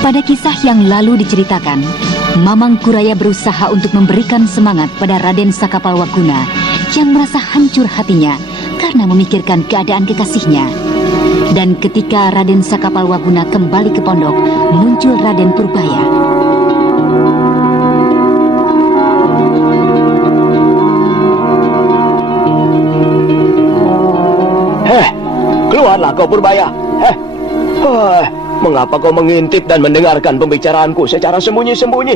Pada kisah yang lalu diceritakan, Mamang Kuraya berusaha untuk memberikan semangat pada Raden Sakapalwaguna yang merasa hancur hatinya karena memikirkan keadaan kekasihnya. Dan ketika Raden Sakapalwaguna kembali ke pondok, muncul Raden Purbaya. Keluarlah kau Purbaya. Mengapa kau mengintip dan mendengarkan pembicaraanku secara sembunyi-sembunyi?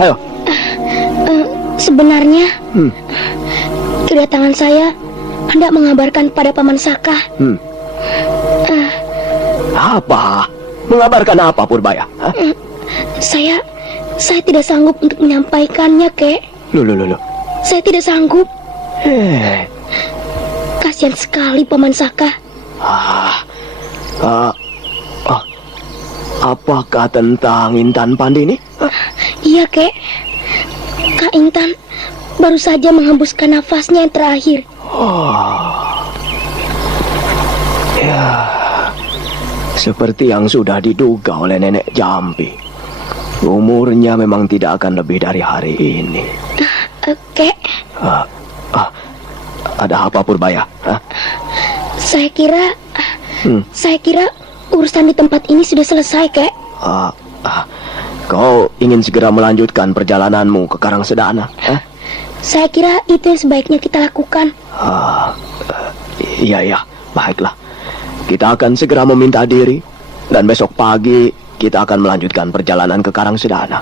Ayo. Sebenarnya, kedatangan saya hendak mengabarkan pada Paman Saka. Apa? Mengabarkan apa, Purbaya? Saya tidak sanggup untuk menyampaikannya, Kek. Loh. Saya tidak sanggup. Kasihan sekali Paman Saka. Apakah tentang Intan Pandini? Iya, Kek. Kak Intan baru saja menghembuskan nafasnya yang terakhir. Ya, seperti yang sudah diduga oleh Nenek Jampi. Umurnya memang tidak akan lebih dari hari ini. Kek. Ada apa, Purbaya? Saya kira urusan di tempat ini sudah selesai, Kek. Kau ingin segera melanjutkan perjalananmu ke Karangsedana? Saya kira itu yang sebaiknya kita lakukan. Iya, baiklah. Kita akan segera meminta diri, dan besok pagi kita akan melanjutkan perjalanan ke Karangsedana.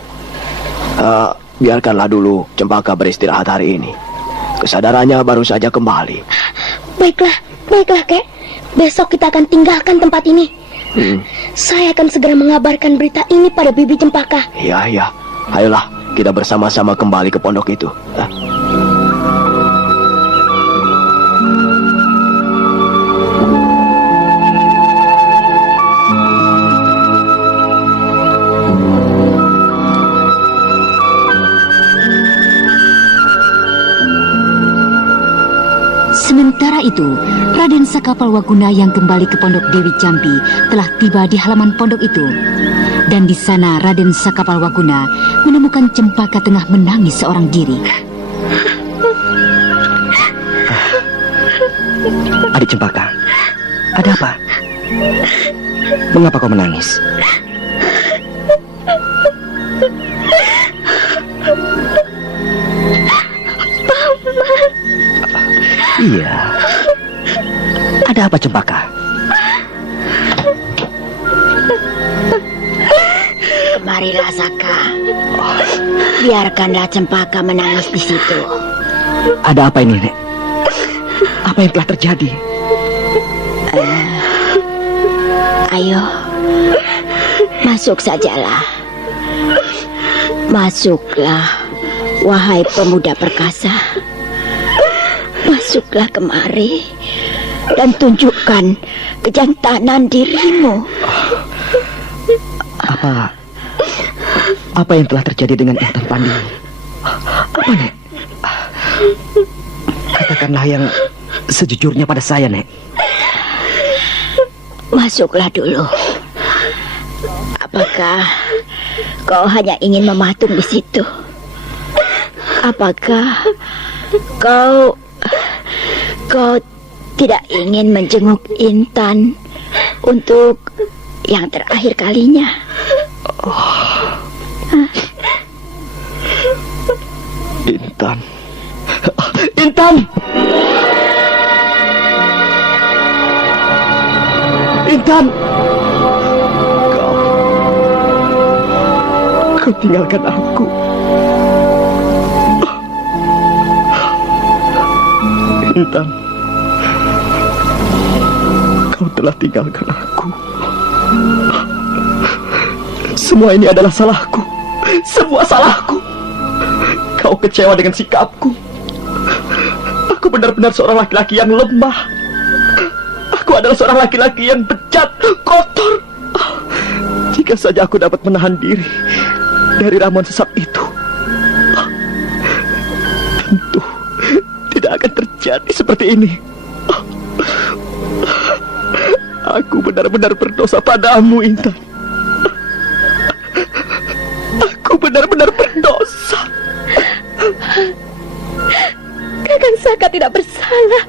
Biarkanlah dulu Cempaka beristirahat hari ini. Kesadarannya baru saja kembali. Baiklah, Kek. Besok kita akan tinggalkan tempat ini. Saya akan segera mengabarkan berita ini pada Bibi Cempaka. Iya. Ayolah, kita bersama-sama kembali ke pondok itu. Sementara itu, Raden Sakapalwaguna yang kembali ke pondok Dewi Jampi telah tiba di halaman pondok itu. Dan di sana Raden Sakapalwaguna menemukan Cempaka tengah menangis seorang diri. Adik Cempaka, ada apa? Mengapa kau menangis? Iya. Ada apa, Cempaka? Kemarilah, Saka. Biarkanlah Cempaka menangis di situ. Ada apa ini, Nek? Apa yang telah terjadi? Ayo, masuk sajalah. Masuklah, wahai pemuda perkasa. Masuklah kemari dan tunjukkan kejantanan dirimu. Apa yang telah terjadi dengan Intan Pandini? Apa, Nek? Katakanlah yang sejujurnya pada saya, Nek. Masuklah dulu. Apakah kau hanya ingin mematung di situ? Apakah kau tidak ingin menjenguk Intan untuk yang terakhir kalinya? Intan. Kau tinggalkan aku. Intan, kau telah tinggalkan aku. Semua ini adalah salahku. Semua salahku. Kau kecewa dengan sikapku. Aku benar-benar seorang laki-laki yang lemah. Aku adalah seorang laki-laki yang bejat, kotor. Jika saja aku dapat menahan diri dari ramuan sesat itu, tentu tidak akan terjadi seperti ini. Aku benar-benar berdosa padamu, Intan. Aku benar-benar berdosa. Kakang Saka tidak bersalah.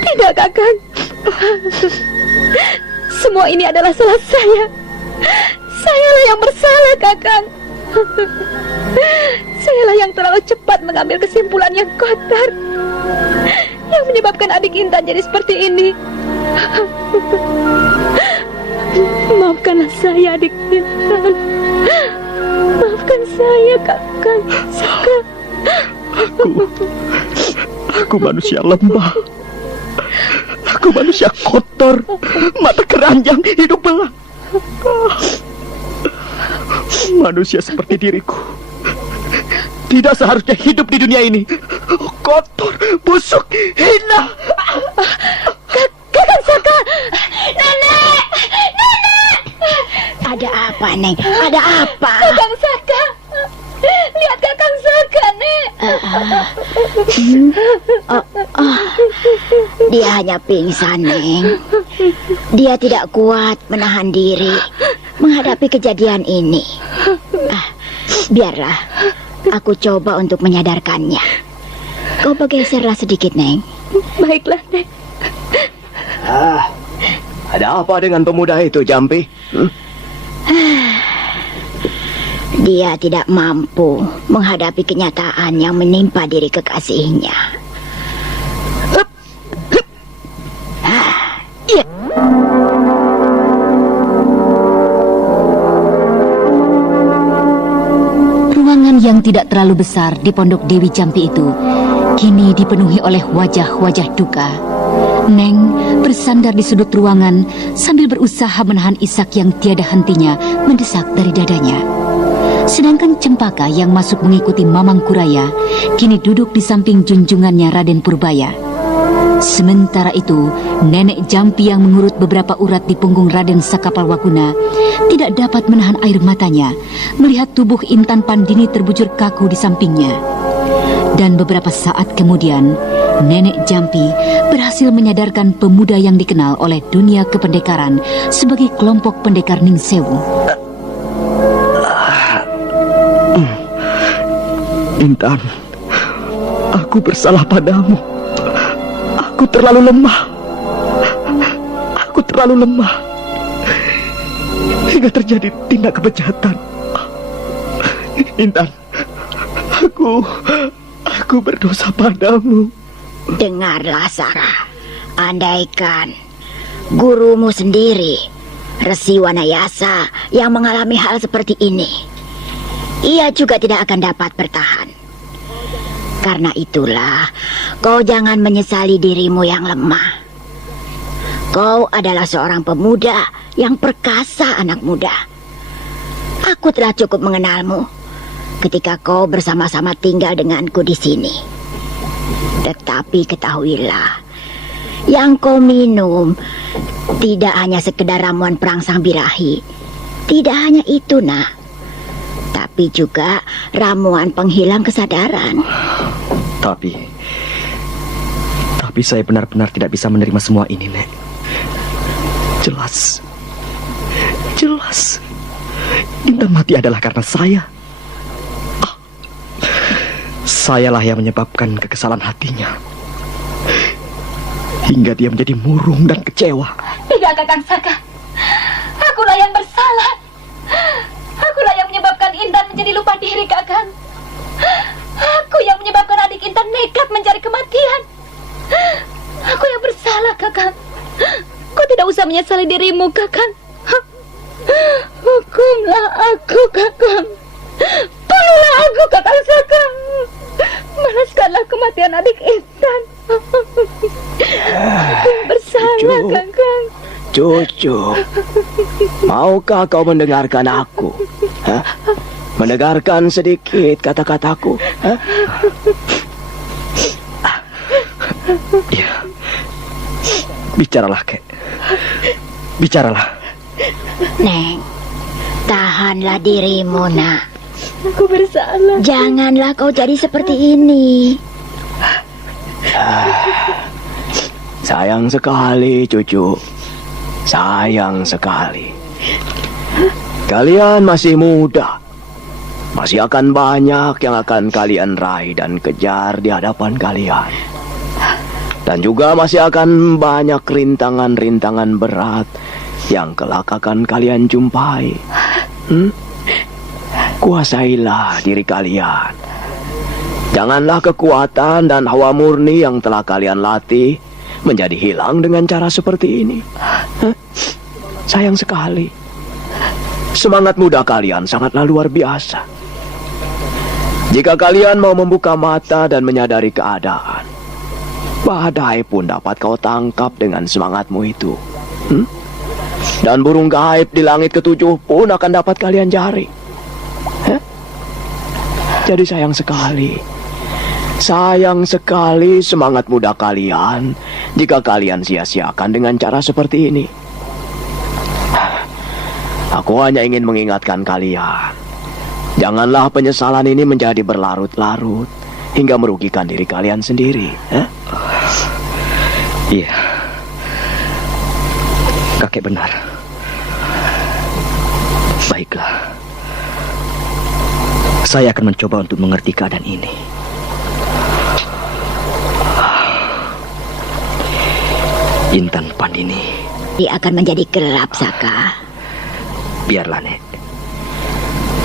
Tidak, Kakang. Semua ini adalah salah saya. Sayalah yang bersalah, Kakang. Sayalah yang terlalu cepat mengambil kesimpulan yang kotor, yang menyebabkan adik Intan jadi seperti ini. Maafkanlah saya, adik Intan. Maafkan saya, Kakang Saka. Aku manusia lemah. Aku manusia kotor, mata keranjang, hidung belang. Manusia seperti diriku tidak seharusnya hidup di dunia ini. Kotor, busuk, hina. Kakang Saka! Nenek! Nenek! Ada apa, Neng? Ada apa? Kakang Saka! Lihat Kakang Saka, Nek! Dia hanya pingsan, Neng. Dia tidak kuat menahan diri menghadapi kejadian ini. Biarlah aku coba untuk menyadarkannya. Kau bergeserlah sedikit, Neng. Baiklah, Nek. Ada apa dengan pemuda itu, Jampi? Dia tidak mampu menghadapi kenyataan yang menimpa diri kekasihnya. Ruangan yang tidak terlalu besar di pondok Dewi Jampi itu kini dipenuhi oleh wajah-wajah duka. Neng bersandar di sudut ruangan sambil berusaha menahan isak yang tiada hentinya mendesak dari dadanya. Sedangkan Cempaka yang masuk mengikuti Mamang Kuraya kini duduk di samping junjungannya Raden Purbaya. Sementara itu, Nenek Jampi yang mengurut beberapa urat di punggung Raden Sakapalwakuna tidak dapat menahan air matanya melihat tubuh Intan Pandini terbujur kaku di sampingnya. Dan beberapa saat kemudian, Nenek Jampi berhasil menyadarkan pemuda yang dikenal oleh dunia kependekaran sebagai kelompok pendekar Ningsewu. Intan, aku bersalah padamu. Aku terlalu lemah. Aku terlalu lemah hingga terjadi tindak kejahatan. Intan, aku berdosa padamu. Dengarlah, Sarah. Andaikan gurumu sendiri, Resi Wanayasa, yang mengalami hal seperti ini, ia juga tidak akan dapat bertahan. Karena itulah, kau jangan menyesali dirimu yang lemah. Kau adalah seorang pemuda yang perkasa, anak muda. Aku telah cukup mengenalmu ketika kau bersama-sama tinggal denganku di sini. Tetapi ketahuilah, yang kau minum tidak hanya sekedar ramuan perangsang birahi. Tidak hanya itu, nak, tapi juga ramuan penghilang kesadaran. Tapi saya benar-benar tidak bisa menerima semua ini, Nek. Jelas Intan mati adalah karena saya. Sayalah yang menyebabkan kekesalan hatinya hingga dia menjadi murung dan kecewa. Tidak, Kakang Saka. Akulah yang bersalah. Akulah yang menyebabkan Intan menjadi lupa diri, Kakang. Aku yang menyebabkan adik Intan nekat mencari kematian. Aku yang bersalah, Kakang. Kau tidak usah menyesali dirimu, Kakang. Hukumlah aku, Kakang. Bunuhlah aku, Kakang Saka. Balaskanlah kematian adik Intan. Aku yang bersalah, Kakang. Cucu, maukah kau mendengarkan aku? Hah? Mendengarkan sedikit kata-kataku? Hah? Ya, bicaralah, Kek. Bicaralah. Neng, tahanlah dirimu, nak. Aku bersalah. Janganlah kau jadi seperti ini. Sayang sekali, cucu. Sayang sekali. Kalian masih muda. Masih akan banyak yang akan kalian raih dan kejar di hadapan kalian. Dan juga masih akan banyak rintangan-rintangan berat yang kelak akan kalian jumpai. Kuasailah diri kalian. Janganlah kekuatan dan hawa murni yang telah kalian latih menjadi hilang dengan cara seperti ini. Sayang sekali. Semangat muda kalian sangatlah luar biasa. Jika kalian mau membuka mata dan menyadari keadaan, badai pun dapat kau tangkap dengan semangatmu itu. Dan burung gaib di langit ketujuh pun akan dapat kalian jaring. Jadi sayang sekali semangat muda kalian jika kalian sia-siakan dengan cara seperti ini. Aku hanya ingin mengingatkan kalian, janganlah penyesalan ini menjadi berlarut-larut hingga merugikan diri kalian sendiri. Iya, kakek benar. Baiklah, saya akan mencoba untuk mengerti keadaan ini. Intan Pandini. Dia akan menjadi kerap, Saka. Biarlah, Nek.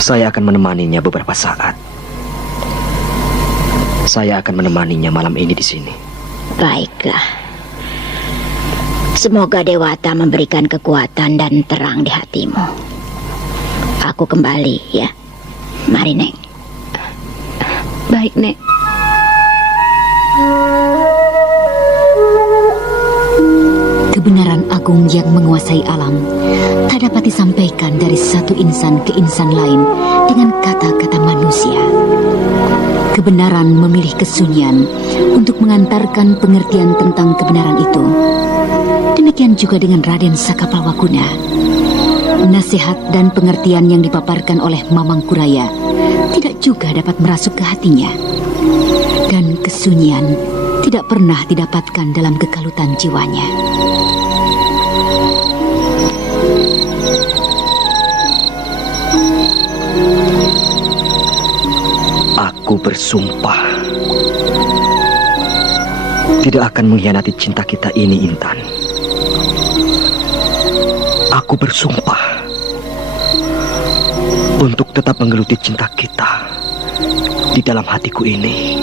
Saya akan menemaninya beberapa saat. Saya akan menemaninya malam ini di sini. Baiklah. Semoga Dewata memberikan kekuatan dan terang di hatimu. Aku kembali, ya. Mari, Neng. Baik, Nek. Kebenaran agung yang menguasai alam tak dapat disampaikan dari satu insan ke insan lain dengan kata-kata manusia. Kebenaran memilih kesunyian untuk mengantarkan pengertian tentang kebenaran itu. Demikian juga dengan Raden Sakapalwakuna. Nasihat dan pengertian yang dipaparkan oleh Mamang Kuraya tidak juga dapat merasuk ke hatinya. Dan kesunyian tidak pernah didapatkan dalam kekalutan jiwanya. Aku bersumpah tidak akan mengkhianati cinta kita ini, Intan. Aku bersumpah untuk tetap menggeluti cinta kita di dalam hatiku ini.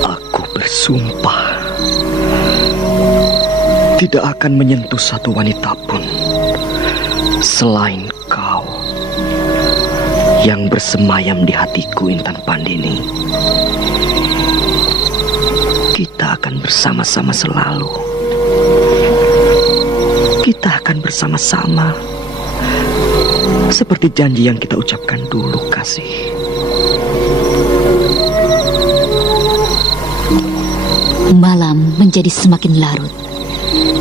Aku bersumpah tidak akan menyentuh satu wanita pun selain kau yang bersemayam di hatiku, Intan Pandini. Kita akan bersama-sama selalu. Kita akan bersama-sama seperti janji yang kita ucapkan dulu, kasih. Malam menjadi semakin larut.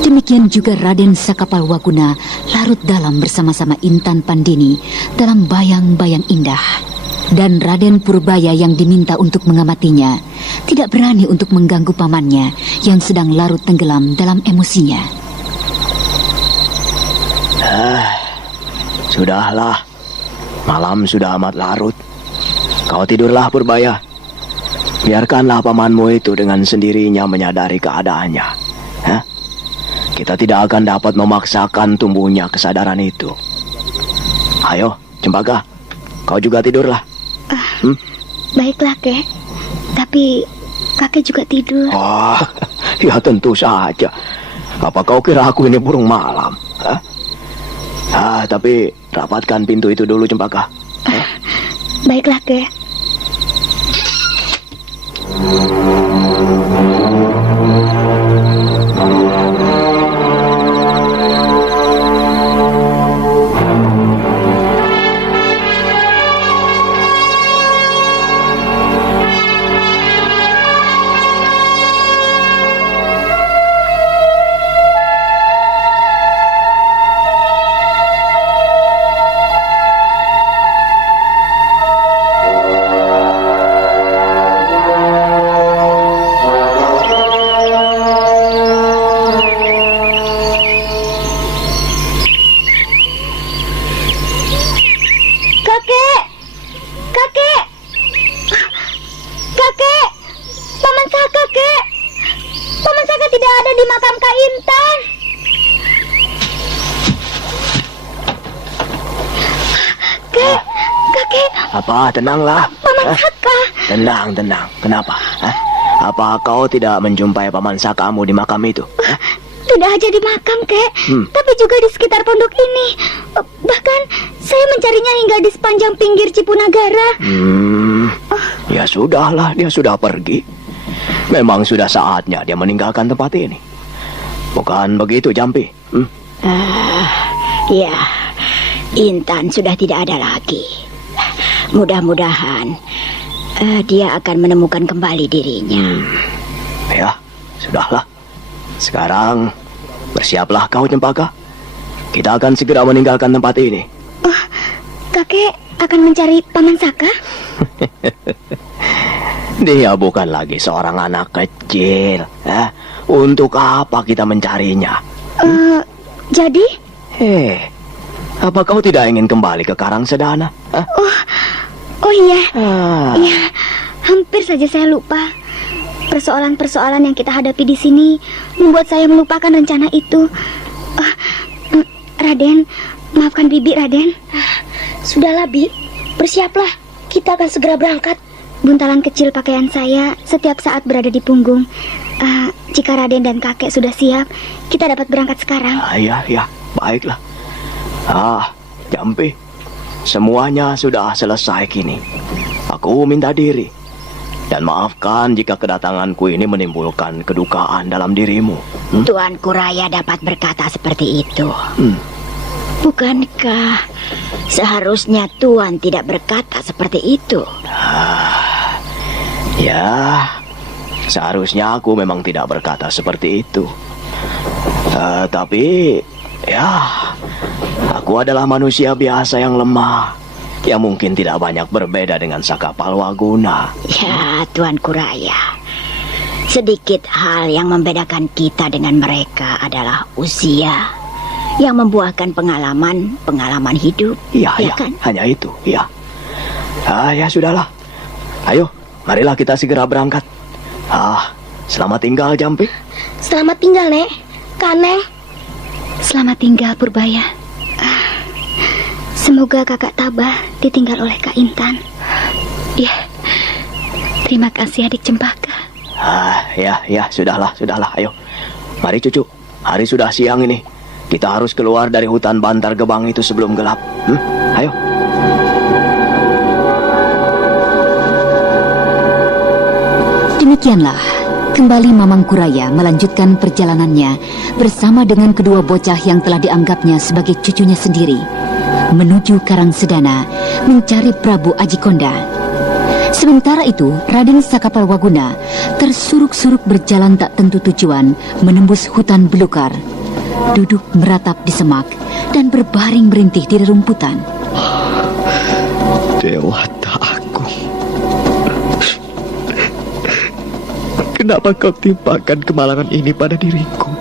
Demikian juga Raden Sakapalwakuna larut dalam bersama-sama Intan Pandini dalam bayang-bayang indah. Dan Raden Purbaya yang diminta untuk mengamatinya tidak berani untuk mengganggu pamannya yang sedang larut tenggelam dalam emosinya. Sudahlah, malam sudah amat larut. Kau tidurlah, Purbaya. Biarkanlah pamanmu itu dengan sendirinya menyadari keadaannya. Kita tidak akan dapat memaksakan tumbuhnya kesadaran itu. Ayo, Cempaka, kau juga tidurlah. Baiklah, Kek. Tapi kakek juga tidur. Oh, ya tentu saja. Apa kau kira aku ini burung malam? Tapi rapatkan pintu itu dulu, Cempaka. Baiklah, Kek. Apa? Tenanglah. Paman Saka. Tenang. Kenapa? Hah? Apa kau tidak menjumpai paman Sakamu di makam itu? Hah? Tidak aja di makam, Kek, tapi juga di sekitar pondok ini. Bahkan saya mencarinya hingga di sepanjang pinggir Cipunagara. Ya sudahlah, dia sudah pergi. Memang sudah saatnya dia meninggalkan tempat ini. Bukan begitu, Jampi? Ya, Intan sudah tidak ada lagi. Mudah-mudahan dia akan menemukan kembali dirinya. Ya, sudahlah. Sekarang bersiaplah kau, Cempaka. Kita akan segera meninggalkan tempat ini. Kakek akan mencari Paman Saka? Dia bukan lagi seorang anak kecil. Untuk apa kita mencarinya? Jadi? Apa kau tidak ingin kembali ke Karang Sedana? Oh iya. Iya, hampir saja saya lupa. Persoalan-persoalan yang kita hadapi di sini membuat saya melupakan rencana itu. Raden, maafkan Bibi, Raden. Sudahlah, Bi. Bersiaplah. Kita akan segera berangkat. Buntalan kecil pakaian saya setiap saat berada di punggung. Jika Raden dan kakek sudah siap, kita dapat berangkat sekarang. Ya, baiklah. Jampi, semuanya sudah selesai kini. Aku minta diri. Dan maafkan jika kedatanganku ini menimbulkan kedukaan dalam dirimu. Tuan Kuraya dapat berkata seperti itu. Bukankah seharusnya Tuan tidak berkata seperti itu? Ya, seharusnya aku memang tidak berkata seperti itu. Tapi, ya, aku adalah manusia biasa yang lemah, yang mungkin tidak banyak berbeda dengan Saka Palwaguna. Ya, Tuan Kuraya. Sedikit hal yang membedakan kita dengan mereka adalah usia yang membuahkan pengalaman hidup. Ya, kan? Hanya itu, ya. Ya sudahlah. Ayo, marilah kita segera berangkat. Selamat tinggal, Jampi. Selamat tinggal, Nek. Kaneng. Selamat tinggal, Purbaya. Semoga kakak tabah ditinggal oleh Kak Intan. Ya, terima kasih adik Cempaka. Ya, sudahlah. Ayo, mari cucu. Hari sudah siang ini. Kita harus keluar dari hutan Bantar Gebang itu sebelum gelap. Ayo. Demikianlah, kembali Mamang Kuraya melanjutkan perjalanannya bersama dengan kedua bocah yang telah dianggapnya sebagai cucunya sendiri, menuju Karang Sedana mencari Prabu Ajikonda. Sementara itu, Raden Sakapalwaguna tersuruk-suruk berjalan tak tentu tujuan menembus hutan belukar, duduk meratap di semak dan berbaring merintih di rerumputan. Dewata Agung, kenapa kau timpakan kemalangan ini pada diriku?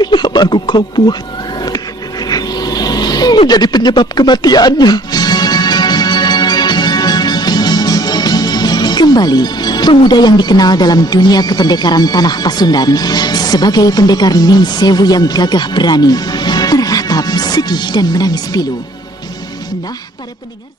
Kenapa aku kau buat menjadi penyebab kematiannya? Kembali, pemuda yang dikenal dalam dunia kependekaran tanah Pasundan sebagai pendekar Ning Sewu yang gagah berani, meratap sedih dan menangis pilu. Nah, para pendengar